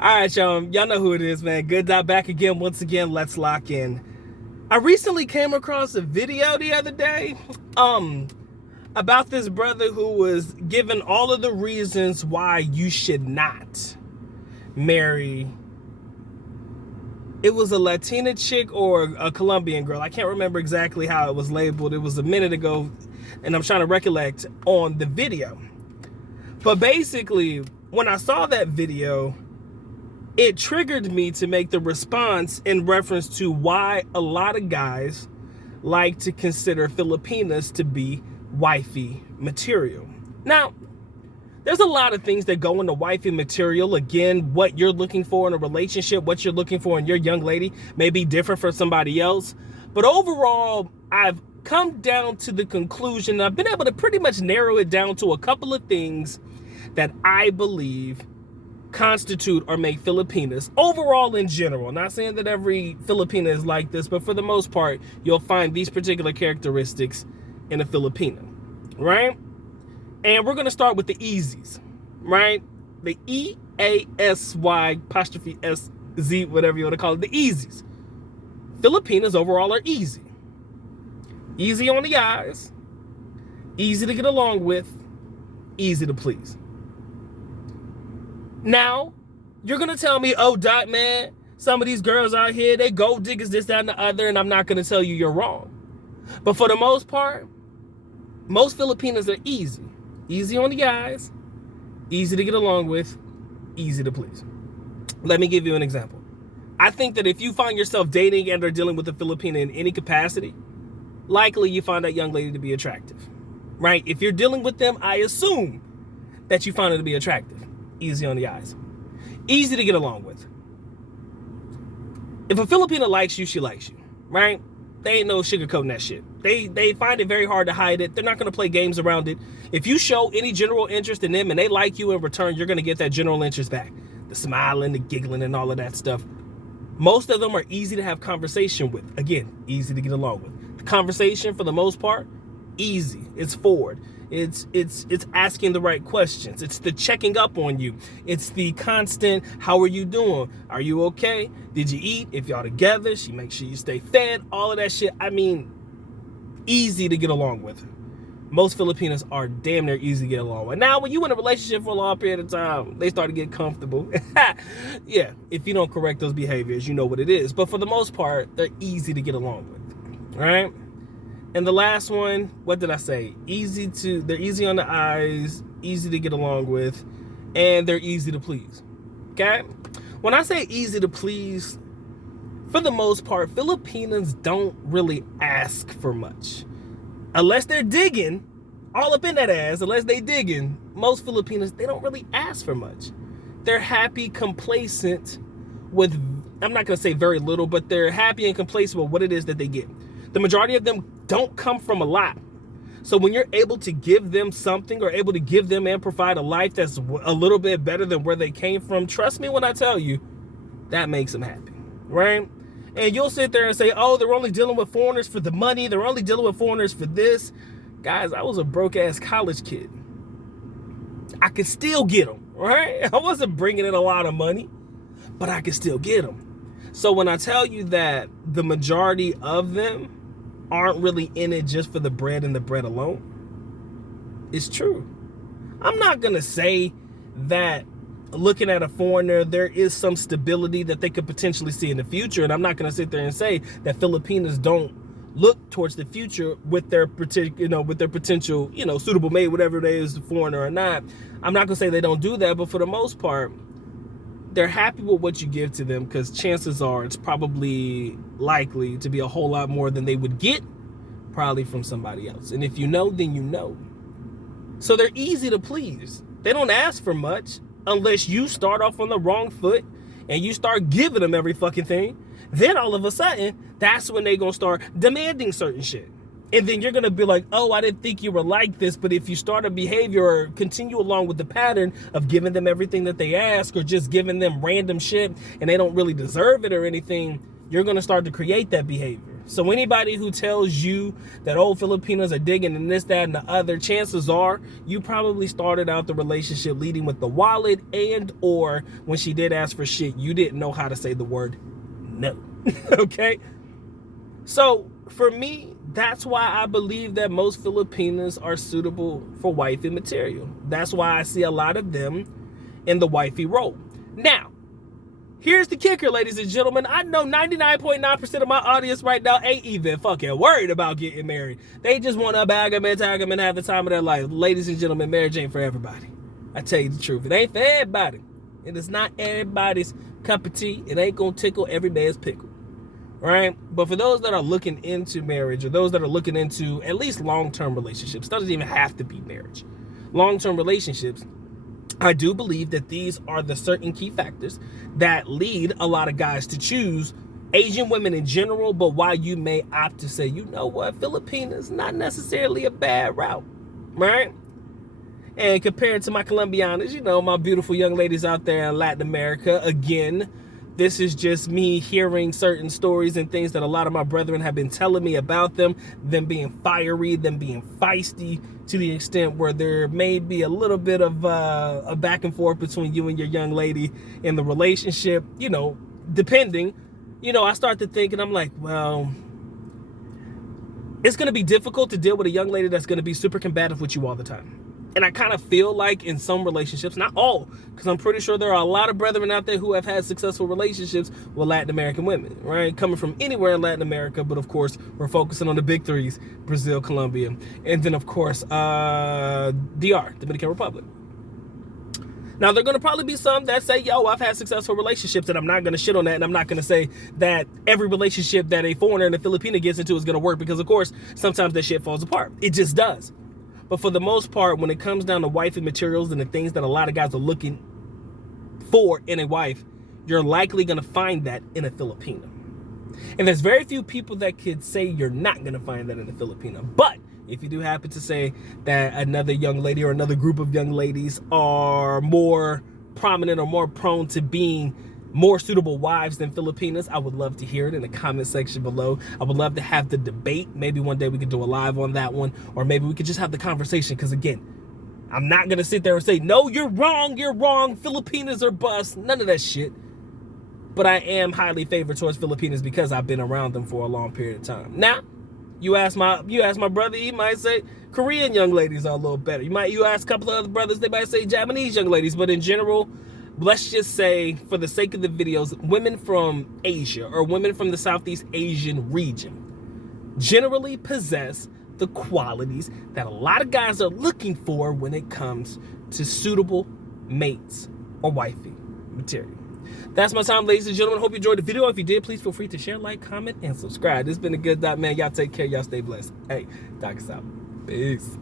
All right, y'all know who it is, man. Good Dot back again. Once again, let's lock in. I recently came across a video the other day about this brother who was given all of the reasons why you should not marry. It was a Latina chick or a Colombian girl. I can't remember exactly how it was labeled. It was a minute ago, and I'm trying to recollect on the video. But basically, when I saw that video, it triggered me to make the response in reference to why a lot of guys like to consider Filipinas to be wifey material. Now, there's a lot of things that go into wifey material. Again, what you're looking for in a relationship, what you're looking for in your young lady may be different for somebody else. But overall, I've come down to the conclusion, I've been able to pretty much narrow it down to a couple of things that I believe constitute or make Filipinas overall in general. Not saying that every Filipina is like this, but for the most part, you'll find these particular characteristics in a Filipina, right? And we're going to start with the easies, right? The E-A-S-Y apostrophe S-Z, whatever you want to call it, the easies. Filipinas overall are easy. Easy on the eyes, easy to get along with, easy to please. Now, you're going to tell me, oh, Doc, man, some of these girls out here, they gold diggers, this, that, and the other, and I'm not going to tell you you're wrong. But for the most part, most Filipinas are easy. Easy on the eyes, easy to get along with, easy to please. Let me give you an example. I think that if you find yourself dating and or dealing with a Filipina in any capacity, likely you find that young lady to be attractive, right? If you're dealing with them, I assume that you find her to be attractive. Easy on the eyes. Easy to get along with. If a Filipina likes you, she likes you, right? They ain't no sugarcoating that shit. They find it very hard to hide it. They're not going to play games around it. If you show any general interest in them and they like you in return, you're going to get that general interest back. The smiling, the giggling, and all of that stuff. Most of them are easy to have conversation with. Again, easy to get along with. The conversation, for the most part, easy. It's forward. It's asking the right questions. It's the checking up on you. It's the constant, how are you doing? Are you okay? Did you eat? If y'all together, she makes sure you stay fed. All of that shit. I mean, easy to get along with. Most Filipinas are damn near easy to get along with. Now, when you in a relationship for a long period of time, they start to get comfortable. Yeah, if you don't correct those behaviors, you know what it is. But for the most part, they're easy to get along with, right? And the last one, what did I say? They're easy on the eyes, easy to get along with, and they're easy to please, okay? When I say easy to please, for the most part, Filipinas don't really ask for much. Unless they're digging, all up in that ass, unless they digging, most Filipinas, they don't really ask for much. They're happy, complacent with, I'm not going to say very little, but they're happy and complacent with what it is that they get. The majority of them don't come from a lot. So when you're able to give them something or able to give them and provide a life that's a little bit better than where they came from, trust me when I tell you, that makes them happy, right? And you'll sit there and say, oh, they're only dealing with foreigners for the money. They're only dealing with foreigners for this. Guys, I was a broke-ass college kid. I could still get them, right? I wasn't bringing in a lot of money, but I could still get them. So when I tell you that the majority of them aren't really in it just for the bread and the bread alone, it's true. I'm not going to say that looking at a foreigner, there is some stability that they could potentially see in the future. And I'm not going to sit there and say that Filipinas don't look towards the future with their potential, suitable mate, whatever it is, the foreigner or not. I'm not going to say they don't do that, but for the most part, they're happy with what you give to them because chances are it's probably likely to be a whole lot more than they would get probably from somebody else. And if you know, then you know. So they're easy to please. They don't ask for much unless you start off on the wrong foot and you start giving them every fucking thing. Then all of a sudden, that's when they're going to start demanding certain shit. And then you're going to be like, oh, I didn't think you were like this. But if you start a behavior or continue along with the pattern of giving them everything that they ask or just giving them random shit and they don't really deserve it or anything, you're going to start to create that behavior. So anybody who tells you that old Filipinos are digging and this, that, and the other, chances are you probably started out the relationship leading with the wallet, and or when she did ask for shit, you didn't know how to say the word no. Okay? So for me, that's why I believe that most Filipinas are suitable for wifey material. That's why I see a lot of them in the wifey role. Now, here's the kicker, ladies and gentlemen. I know 99.9% of my audience right now ain't even fucking worried about getting married. They just want to bag them and tag them and have the time of their life. Ladies and gentlemen, marriage ain't for everybody. I tell you the truth. It ain't for everybody. It is not everybody's cup of tea. It ain't going to tickle every man's pickle. Right? But for those that are looking into marriage, or those that are looking into at least long-term relationships, doesn't even have to be marriage. Long-term relationships, I do believe that these are the certain key factors that lead a lot of guys to choose Asian women in general, but why you may opt to say, you know what, Filipinas, not necessarily a bad route, right? And compared to my Colombianas, you know, my beautiful young ladies out there in Latin America, again, this is just me hearing certain stories and things that a lot of my brethren have been telling me about them being fiery, them being feisty, to the extent where there may be a little bit of a back and forth between you and your young lady in the relationship, you know, depending. You know, I start to think and I'm like, well, it's going to be difficult to deal with a young lady that's going to be super combative with you all the time. And I kind of feel like in some relationships, not all, because I'm pretty sure there are a lot of brethren out there who have had successful relationships with Latin American women, right? Coming from anywhere in Latin America, but of course, we're focusing on the big threes, Brazil, Colombia, and then of course, DR, Dominican Republic. Now, there are going to probably be some that say, yo, I've had successful relationships, and I'm not going to shit on that, and I'm not going to say that every relationship that a foreigner and a Filipino gets into is going to work, because of course, sometimes that shit falls apart. It just does. But for the most part, when it comes down to wifey materials and the things that a lot of guys are looking for in a wife, you're likely going to find that in a Filipino. And there's very few people that could say you're not going to find that in a Filipino. But if you do happen to say that another young lady or another group of young ladies are more prominent or more prone to being more suitable wives than Filipinas, I would love to hear it in the comment section below. I would love to have the debate. Maybe one day we could do a live on that one, or maybe we could just have the conversation, because again, I'm not going to sit there and say, no, you're wrong, Filipinas are bust, none of that shit. But I am highly favored towards Filipinas because I've been around them for a long period of time. Now, you ask my brother, he might say Korean young ladies are a little better. You ask a couple of other brothers, they might say Japanese young ladies, but in general, let's just say, for the sake of the videos, women from Asia or women from the Southeast Asian region generally possess the qualities that a lot of guys are looking for when it comes to suitable mates or wifey material. That's my time, ladies and gentlemen. Hope you enjoyed the video. If you did, please feel free to share, like, comment, and subscribe. This has been a good dot, man. Y'all take care. Y'all stay blessed. Hey, Doc is out. Peace.